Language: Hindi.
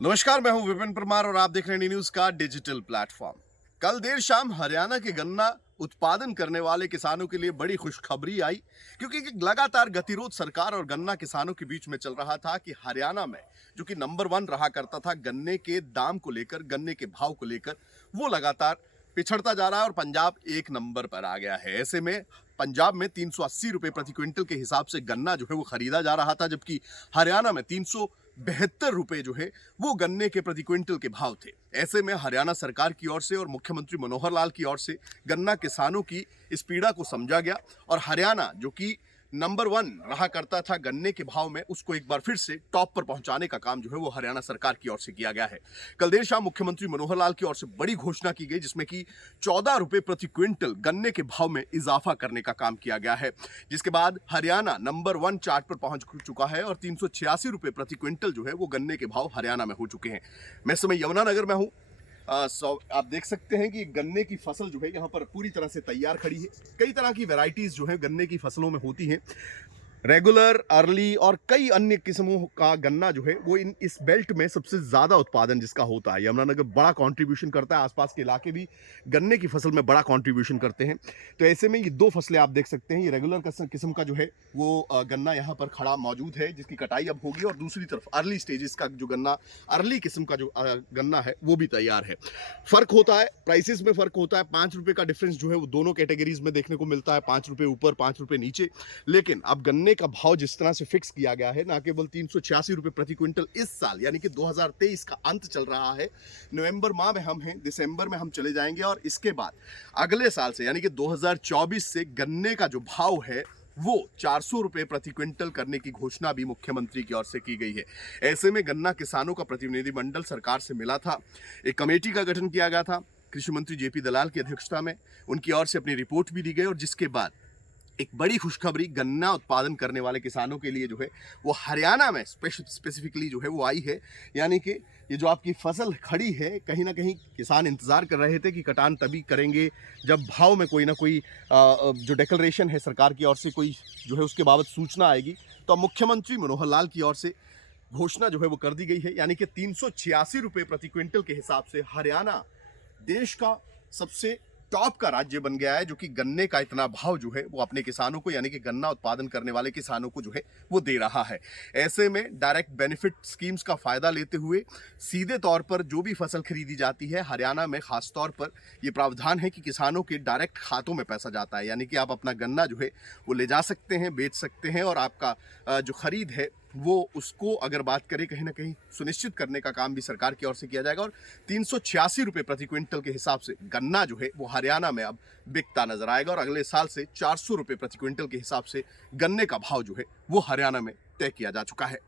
नमस्कार, मैं हूं विपिन परमार और आप देख रहे हैं न्यूज का डिजिटल प्लेटफॉर्म। कल देर शाम हरियाणा के गन्ना उत्पादन करने वाले किसानों के लिए बड़ी खुशखबरी आई, क्योंकि एक लगातार गतिरोध सरकार और गन्ना किसानों के बीच में चल रहा था कि हरियाणा में जो कि नंबर 1 रहा करता था गन्ने के दाम को लेकर, गन्ने के भाव को लेकर, वो लगातार पिछड़ता जा रहा है और पंजाब 1 नंबर पर आ गया है। ऐसे में पंजाब में 380 रुपए प्रति क्विंटल के हिसाब से गन्ना जो है वो खरीदा जा रहा था, जबकि हरियाणा में 372 रुपए जो है वो गन्ने के प्रति क्विंटल के भाव थे। ऐसे में हरियाणा सरकार की ओर से और मुख्यमंत्री मनोहर लाल की ओर से गन्ना किसानों की इस पीड़ा को समझा गया और हरियाणा जो कि नंबर 1 रहा करता था गन्ने के भाव में, उसको एक बार फिर से टॉप पर पहुंचाने का काम जो है वो हरियाणा सरकार की ओर से किया गया है। कल देर शाम मुख्यमंत्री मनोहर लाल की ओर से बड़ी घोषणा की गई, जिसमें कि 14 रुपए प्रति क्विंटल गन्ने के भाव में इजाफा करने का काम किया गया है, जिसके बाद हरियाणा नंबर 1 चार्ट पर पहुंच चुका है और 386 रुपए प्रति क्विंटल जो है वो गन्ने के भाव हरियाणा में हो चुके हैं। मैं इस समय यमुनानगर में हूं। आप देख सकते हैं कि गन्ने की फसल जो है यहाँ पर पूरी तरह से तैयार खड़ी है। कई तरह की वैरायटीज जो है गन्ने की फसलों में होती हैं, रेगुलर, अर्ली और कई अन्य किस्मों का गन्ना जो है वो इस बेल्ट में सबसे ज़्यादा उत्पादन जिसका होता है। यमुनानगर बड़ा कंट्रीब्यूशन करता है, आसपास के इलाके भी गन्ने की फसल में बड़ा कंट्रीब्यूशन करते हैं। तो ऐसे में ये 2 फसलें आप देख सकते हैं। ये रेगुलर किस्म का जो है वो गन्ना यहाँ पर खड़ा मौजूद है, जिसकी कटाई अब होगी, और दूसरी तरफ अर्ली स्टेजेस का जो गन्ना, अर्ली किस्म का जो गन्ना है वो भी तैयार है। फ़र्क होता है, प्राइसेस में फ़र्क होता है। 5 रुपये का डिफरेंस जो है वो दोनों कैटेगरीज में देखने को मिलता है, 5 रुपये ऊपर, 5 रुपये नीचे। लेकिन अब गन्ने का भाव जिस तरह से फिक्स किया गया है, ना केवल 386 रुपए प्रति क्विंटल इस साल यानी कि 2023 का अंत चल रहा है, नवंबर माह में हम हैं, दिसंबर में हम चले जाएंगे और इसके बाद अगले साल से यानी कि 2024 से गन्ने का जो भाव है वो 400 रुपए प्रति क्विंटल करने की घोषणा भी मुख्यमंत्री की ओर से की गई है। ऐसे में गन्ना किसानों का प्रतिनिधिमंडल सरकार से मिला था, एक कमेटी का गठन किया गया था कृषि मंत्री जेपी दलाल की अध्यक्षता में। उनकी ओर से अपनी रिपोर्ट भी दी गई और जिसके बाद एक बड़ी खुशखबरी गन्ना उत्पादन करने वाले किसानों के लिए जो है वो हरियाणा में स्पेसिफिकली जो है वो आई है। यानी कि ये जो आपकी फसल खड़ी है, कहीं ना कहीं किसान इंतज़ार कर रहे थे कि कटान तभी करेंगे जब भाव में कोई ना कोई जो डिक्लेरेशन है सरकार की ओर से, कोई जो है उसके बाबत सूचना आएगी। तो अब मुख्यमंत्री मनोहर लाल की ओर से घोषणा जो है वो कर दी गई है, यानी कि 386 रुपये प्रति क्विंटल के हिसाब से हरियाणा देश का सबसे टॉप का राज्य बन गया है, जो कि गन्ने का इतना भाव जो है वो अपने किसानों को, यानी कि गन्ना उत्पादन करने वाले किसानों को जो है वो दे रहा है। ऐसे में डायरेक्ट बेनिफिट स्कीम्स का फायदा लेते हुए सीधे तौर पर जो भी फसल खरीदी जाती है हरियाणा में, खास तौर पर ये प्रावधान है कि किसानों के डायरेक्ट खातों में पैसा जाता है, यानी कि आप अपना गन्ना जो है वो ले जा सकते हैं, बेच सकते हैं, और आपका जो खरीद है वो उसको अगर बात करें कहीं ना कहीं सुनिश्चित करने का काम भी सरकार की ओर से किया जाएगा। और 386 रुपये प्रति क्विंटल के हिसाब से गन्ना जो है वो हरियाणा में अब बिकता नजर आएगा और अगले साल से 400 रुपये प्रति क्विंटल के हिसाब से गन्ने का भाव जो है वो हरियाणा में तय किया जा चुका है।